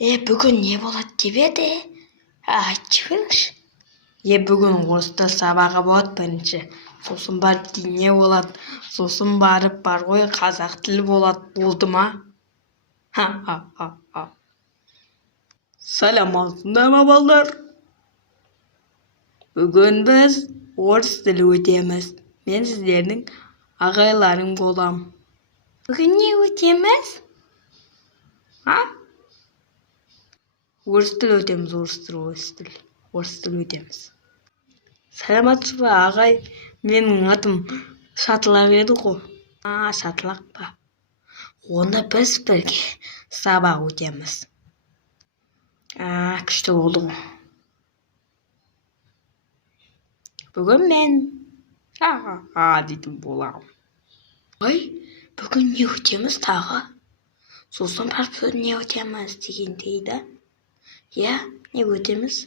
Бүгін не болады деп еді? Айтшы көріңізші. Бүгін орыста сабағы болады бірінші. Сосын барып не болады? Сосын барып бар ғой қазақ тілі болады. Болды ма? Ха. Саламатсыздар ма балдар? Бүгін біз орыс тілі өтеміз. Мен сіздердің ағайларың болам. Бүгін не өтеміз? Орыс тілі өтеміз, орыс тілі өтеміз. Саламатсыз ба ағай? Менің атым Шатылақ еді ғой. Шатылақ па? Оны біз бірге сабақ өтеміз. Күшті болды ғой. Бүгін мен дейтін боламын. Бүгін не өтеміз тағы? Сосын барып не өтеміз деген дейді. Не өтеміз?